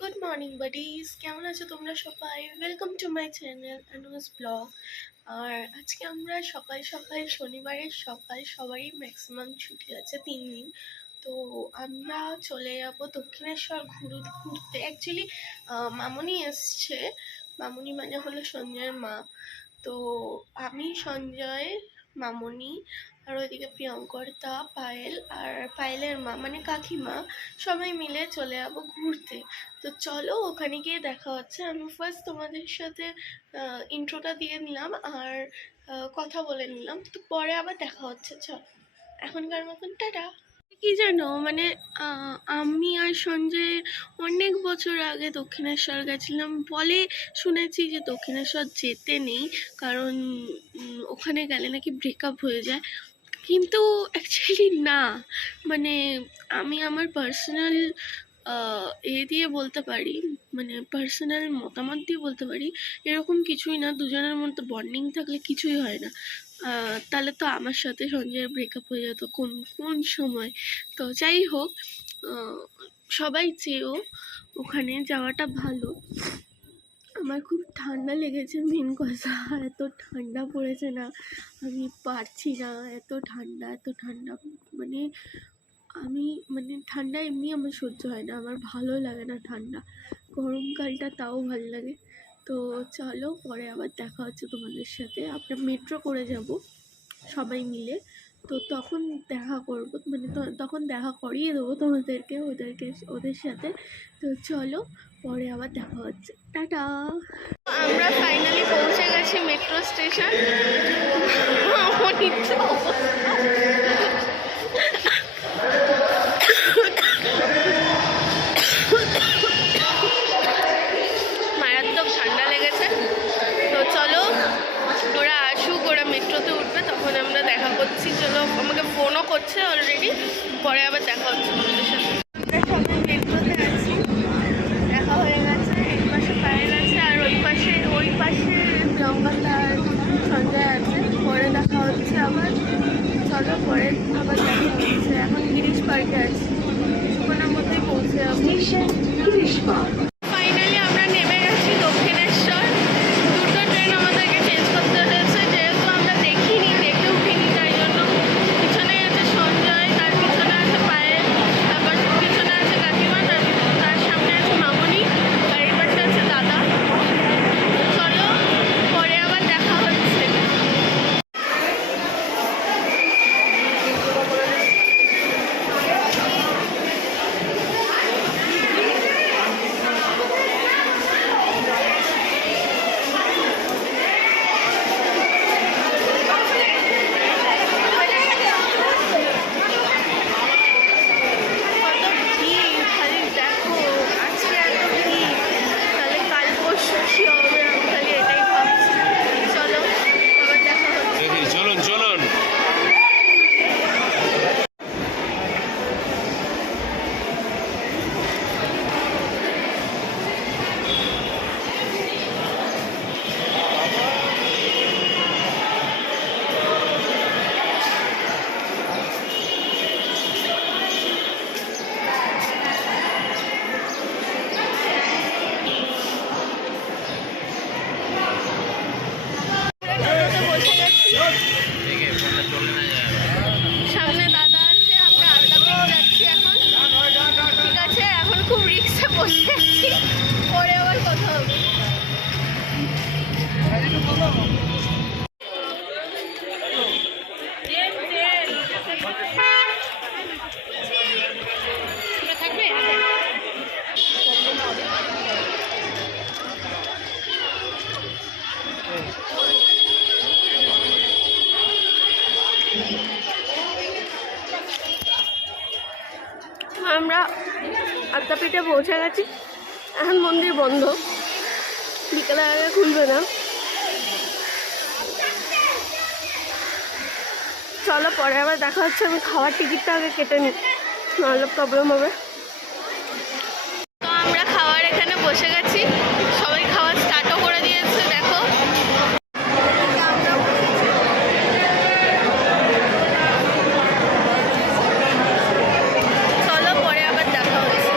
Good morning buddies, কেমন আছো তোমরা সবাই? Welcome to my channel Anuj blog. আর আজকে আমরা সকাল সকাল, শনিবারের সকাল, সবারই ম্যাক্সিমাম ছুটি আছে 3 দিন। তো আমরা চলে যাব দক্ষিণেশ্বর ঘুরতে। অ্যাকচুয়ালি মামনি এসছে। মামনি মানে হলো সঞ্জয়ের মা। তো আমি, সঞ্জয়, মামনি আর ওইদিকে প্রিয়ঙ্কর দা, পায়েল আর পায়েলের মা মানে কাকিমা, সবাই মিলে চলে যাবো ঘুরতে। তো চলো ওখানে গিয়ে দেখা হচ্ছে। আমি ফার্স্ট তোমাদের সাথে ইন্ট্রোটা দিয়ে নিলাম আর কথা বলে নিলাম, তো পরে আবার দেখা হচ্ছে। চল এখনকার মতন টাটা। কি জানো, মানে আমি আর সঞ্জয় অনেক বছর আগে দক্ষিণেশ্বর গেছিলাম। বলে শুনেছি যে দক্ষিণেশ্বর যেতে নেই, কারণ ওখানে গেলে নাকি ব্রেকআপ হয়ে যায়, কিন্তু অ্যাকচুয়ালি না। মানে আমি আমার পার্সোনাল দিয়ে বলতে পারি, মানে পার্সোনাল মতামত দিয়ে বলতে পারি, এরকম কিছুই না। দুজনের মধ্যে বন্ডিং থাকলে কিছুই হয় না। তাহলে তো আমার সাথে সঞ্জয়ের ব্রেকআপ হয়ে যেত কোন কোন সময়। তো যাই হোক, সবাই চেয়েও ওখানে যাওয়াটা ভালো। আমার খুব ঠান্ডা লেগেছে, মেন কথা। এত ঠান্ডা পড়েছে না, আমি পারছি না। এত ঠান্ডা, এত ঠান্ডা, মানে মানে ঠান্ডা এমনি আমার সহ্য হয় না, আমার ভালো লাগে না ঠান্ডা। গরমকালটা তাও ভালো লাগে। তো চলো পরে আবার দেখা হচ্ছে তোমাদের সাথে। আমরা মেট্রো করে যাব সবাই মিলে, তো তখন দেখা করবো, মানে তখন দেখা করিয়ে দেবো তোমাদেরকে ওদের সাথে। তো চলো পরে আবার দেখা হচ্ছে, টাটা। আমরা ফাইনালি পৌঁছে গেছি মেট্রো স্টেশন। মারাত্মক ঠান্ডা লেগেছে। তো চলো ওরা আসুক, ওরা মেট্রোতে উঠবে, তখন আমরা দেখা করছি। চলো, আমাকে ফোনও করছে অলরেডি, পরে আবার দেখা হচ্ছে তোমাদের সাথে। আমরা সবাই মেট্রোতে আছি, দেখা হয়ে গেছে। এই পাশে পায়েল আছে আর ওই পাশে প্রিয়ঙ্কা আর সঞ্জয় আছে। পরে দেখা হচ্ছে আবার। চলো পরে আবার দেখা হচ্ছে। এখন গিরিশ পার্কে আছি, কিছুক্ষণের মধ্যেই পৌঁছে যাবো। ফাইনালি আমরা নেমে গেছি দক্ষিণেশ্বর। দুটো ট্রেন আমাদেরকে চেঞ্জ করতে হয়েছে, যেহেতু আমরা দেখে উঠিনি, তাই জন্য। পিছনে আছে সঞ্জয়, তার পিছনে আছে পায়েল, তারপর পিছনে আছে কাকিমা, তার সামনে আছে মামনি, আর এই পাশে আছে দাদা। চলো পরে আবার দেখা হচ্ছে। সামনে দাদা আছে, আমরা আলতাপিক যাচ্ছি এখন। ঠিক আছে, এখন খুব রিক্সে বসে আছি, পরে আবার কথা হবে। আমরা আদ্যাপীঠে পৌঁছে গেছি। এখন মন্দির বন্ধ, বিকেলে আগে খুলবে না। চলো পরে আবার দেখা হচ্ছে। আমি খাওয়ার টিকিটটা আগে কেটে নিই, নাহলে প্রবলেম হবে। তো আমরা খাওয়ার এখানে বসে গেছি, সবাই খাওয়া স্টার্টও করে দিয়েছে, দেখো। চলো পরে আবার দেখা হচ্ছে।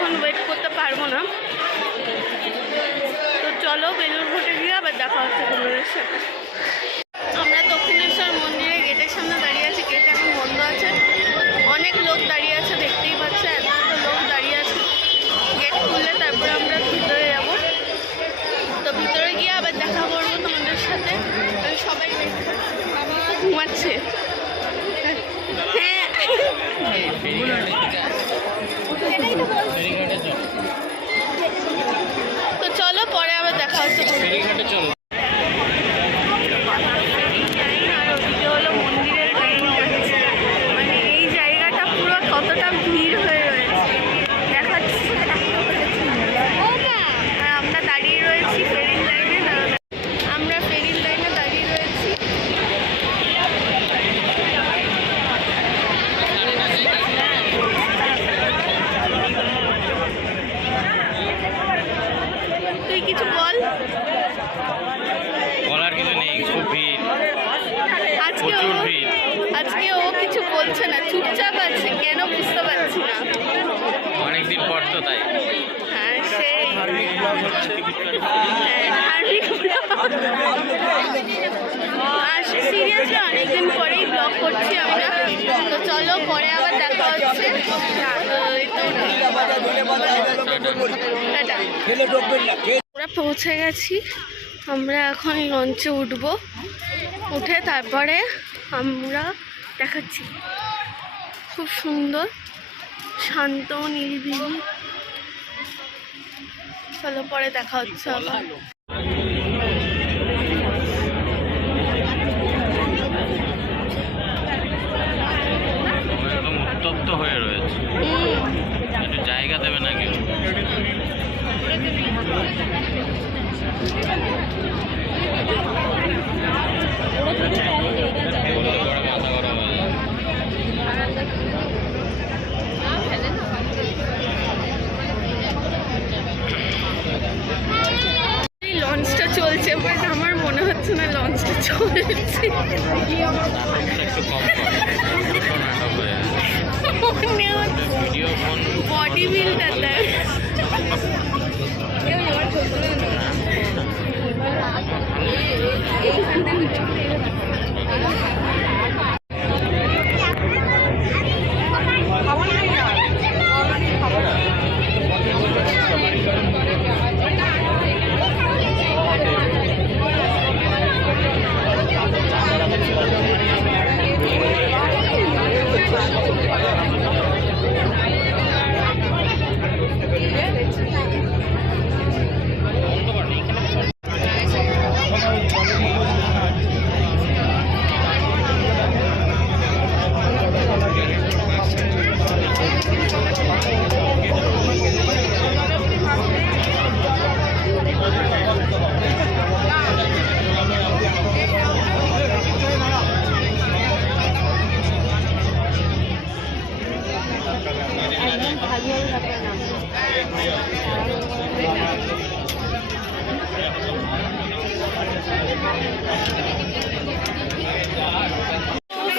বেশিক্ষণ ওয়েট করতে পারবো না। তো চলো বেলুড় মঠে গিয়ে আবার দেখা হচ্ছে তোমাদের সাথে। আমরা দক্ষিণেশ্বর মন্দিরের গেটের সামনে দাঁড়িয়ে আছি। গেট এখন বন্ধ আছে, অনেক লোক দাঁড়িয়ে আছে, দেখতেই পাচ্ছে এত এত লোক দাঁড়িয়ে আছে। গেট খুললে তারপরে আমরা ভিতরে যাব। তো ভিতরে গিয়ে আবার দেখা করবো তোমাদের সাথে। সবাই ঘুমাচ্ছে। হ্যাঁ তো চলো পরে আবার দেখা হচ্ছে। হলো মন্দিরের লাইন যাচ্ছে, মানে এই জায়গাটা পুরো কতটা ভিড় হয়ে রয়েছে দেখাচ্ছি। আমরা দাঁড়িয়ে রয়েছি ফেরির লাইনে, আমরা ফেরির লাইনে দাঁড়িয়ে রয়েছি। তুই কিছু বল। বলার কিছু নেই, খুব ভিড়, আজকে ও কিছু বলছে না, চুপচাপ আছে, কেন বুঝতে পারছি না। অনেকদিন পর তো তাই। হ্যাঁ সেই সিরিয়াসলি অনেকদিন পরেই ব্লগ করছি আমরা। তো চলো পরে আবার দেখা হচ্ছে। আমরা পৌঁছে গেছি, আমরা এখন লঞ্চে উঠবো। উঠে তারপরে আমরা দেখাচ্ছি, খুব সুন্দর শান্ত নিরিবিলি। চলো পরে দেখা হচ্ছে আবার। একদম উত্তপ্ত হয়ে রয়েছে, একটু জায়গা দেবে না কেউ। লঞ্চটা চলছে, বাট আমার মনে হচ্ছে না লঞ্চটা চলছে। বডি বিল্ডার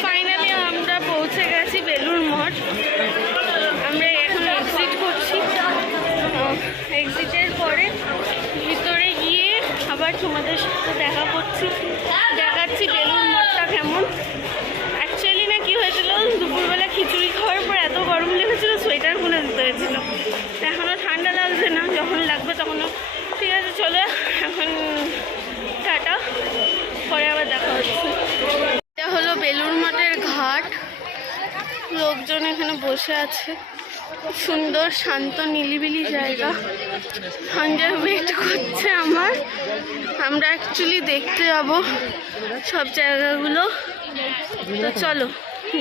ফাইনালি আমরা পৌঁছে গেছি বেলুড় মঠ। আমরা এখন এক্সিট করছি। এক্সিটের পরে ভিতরে গিয়ে আবার তোমাদের সাথে দেখা করছি, দেখাচ্ছি বেলুড় মঠটা কেমন। অ্যাকচুয়ালি না কি হয়েছিল, দুপুরবেলা খিচুড়ি খাওয়ার পর এত গরম লেগেছিলো সোয়েটার খুলে দিতে হয়েছিল। এখনও ঠান্ডা লাগছে না, যখন লাগবে তখনও ঠিক আছে। চলো এখন টাটা, পরে আবার দেখা হচ্ছে। এটা হলো বেলুড় মঠের ঘাট, লোকজন এখানে বসে আছে। সুন্দর শান্ত নিলিবিলি জায়গা। সঞ্জয় ওয়েট করছে আমার, আমরা অ্যাকচুয়ালি দেখতে যাব সব জায়গাগুলো। তো চলো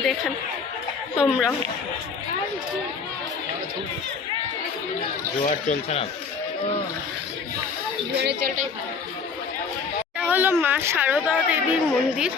দেখেন তোমরা। জোয়ার চলছে না, এটা হলো মা শারদা দেবীর মন্দির।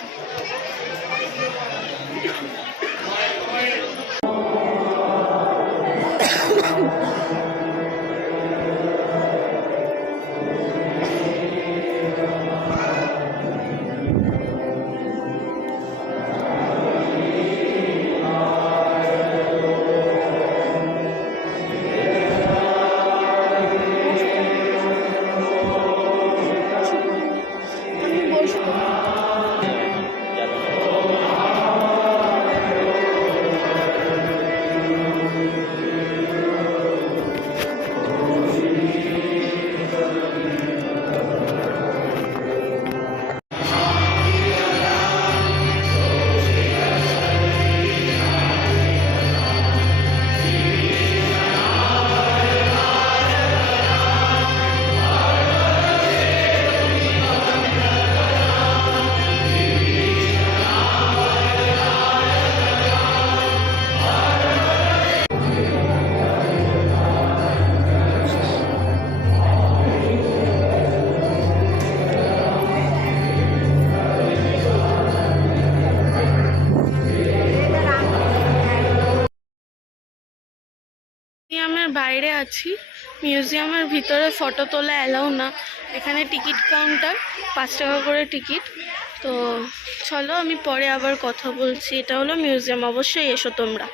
মিউজিয়ামের বাইরে আছি। মিউজিয়ামের ভিতরে ফটো তোলা অ্যালাউ না, এখানে টিকিট কাউন্টার, 5 টাকা করে টিকিট। তো চলো আমি পরে আবার কথা বলছি। এটা হলো মিউজিয়াম, অবশ্যই এসো তোমরা।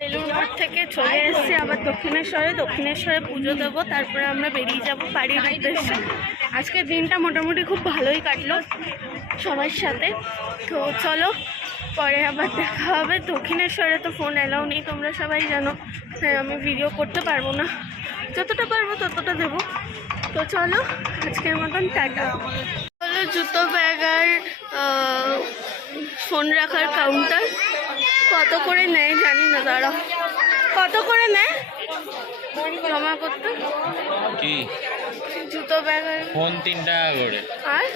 বেলুড়মঠ থেকে চলে এসেছি আবার দক্ষিণেশ্বরে পুজো দেবো, তারপরে আমরা বেরিয়ে যাব বাড়ির উদ্দেশ্যে। আজকের দিনটা মোটামুটি খুব ভালোই কাটলো সবার সাথে। তো চলো পরে আবার দেখা হবে। দক্ষিণেশ্বরে তো ফোন অ্যালাউ নেই, তোমরা সবাই জানো। হ্যাঁ, আমি ভিডিও করতে পারবো না, যতটা পারবো ততটা দেবো। তো চলো আজকের মতন টাটা। হলো জুতো ব্যাগ আর ফোন রাখার কাউন্টার। কত করে নেয় জানি না, দাঁড়াও কত করে নেয় জমা করতে? কি জুতো ব্যাগ আর ফোন 3 টাকা করে, আর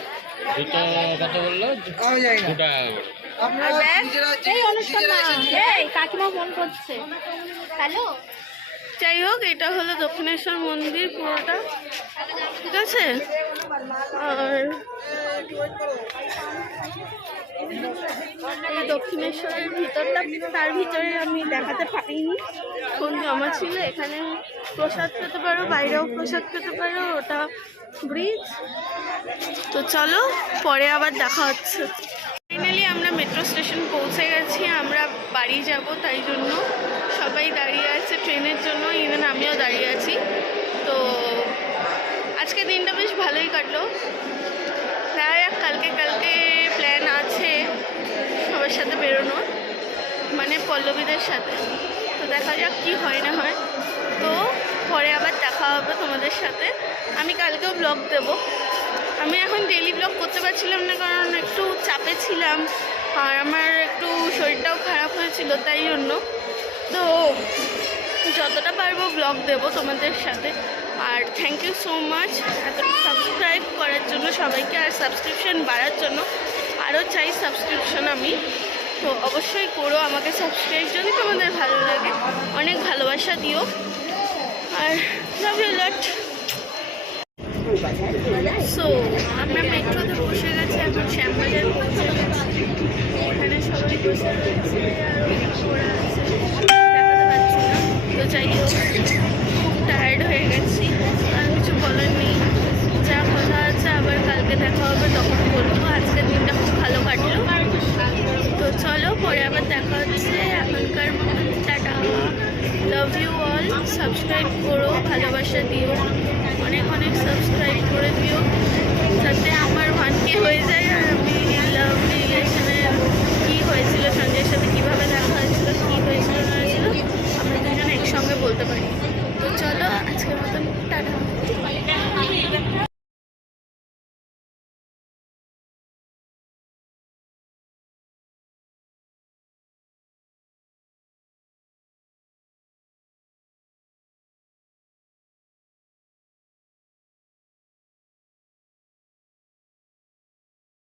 জুতো কত বললো? 2 টাকা করে। আর ব্যাগ? এই কাকিমা ফোন করছে, হ্যালো। যাই হোক, এটা হলো দক্ষিণেশ্বর মন্দির পুরোটা, ঠিক আছে। আর এই দক্ষিণেশ্বরের ভিতরটা, তার ভিতরে আমি দেখাতে পারিনি, ফোন জমা ছিল। এখানে প্রসাদ পেতে পারো, বাইরেও প্রসাদ পেতে পারো, ওটা ব্রিজ। তো চলো পরে আবার দেখা হচ্ছে। ফাইনালি আমরা মেট্রো স্টেশন পৌঁছে গেছি, আমরা বাড়ি যাব, তাই জন্য সবাই দাঁড়িয়ে আছে ট্রেনের জন্য, ইভেন আমিও দাঁড়িয়ে আছি। তো আজকে দিনটা বেশ ভালোই কাটলো। দেখা যাক, কালকে প্ল্যান আছে সবার সাথে বেরোনোর, মানে পল্লবীদের সাথে। তো দেখা যাক কি হয় না হয়। তো পরে আবার দেখা হবে তোমাদের সাথে। আমি কালকেও ব্লগ দেবো। আমি এখন ডেইলি ব্লগ করতে পারছিলাম না, কারণ একটু চাপে ছিলাম আর আমার একটু শরীরটাও খারাপ হয়েছিল, তাই জন্য। তো যতটা পারবো ব্লগ দেবো তোমাদের সাথে। আর থ্যাংক ইউ সো মাচ এতটা সাবস্ক্রাইব করার জন্য সবাইকে, আর সাবস্ক্রিপশান বাড়ার জন্য আরও চাই সাবস্ক্রিপশান আমি। তো অবশ্যই করো আমাকে সাবস্ক্রাইব যদি তোমাদের ভালো লাগে, অনেক ভালোবাসা দিও। আর লাভ ইউ লট। সো আমরা মেট্রোতে বসে গেছি, এখন শ্যামবাজার পৌঁছে গেছি। এখানে সবাই বসে রয়েছে আর ওরা আছে, দেখাতে পারছি না। তো যাই হোক, খুব টায়ার্ড হয়ে গেছি, আর কিছু বলার নেই। যা কথা আছে আবার কালকে দেখা হবে, তখন বলবো। আজকের দিনটা খুব ভালো কাটলো। তো চলো পরে আবার দেখা হচ্ছে। এখনকার মতন tata, love you all. Subscribe করো, ভালোবাসা দিও, অনেক অনেক সাবস্ক্রাইব করে দিও, যাতে আমার 1K হয়ে যায়। আর আমি লাভ রিলেশনে কী হয়েছিল, সঞ্জয়ের সাথে কীভাবে দেখা হয়েছিল, কী হয়েছিল না হয়েছিল, আমরা দুজনে একসঙ্গে বলতে পারি। তো চলো আজকে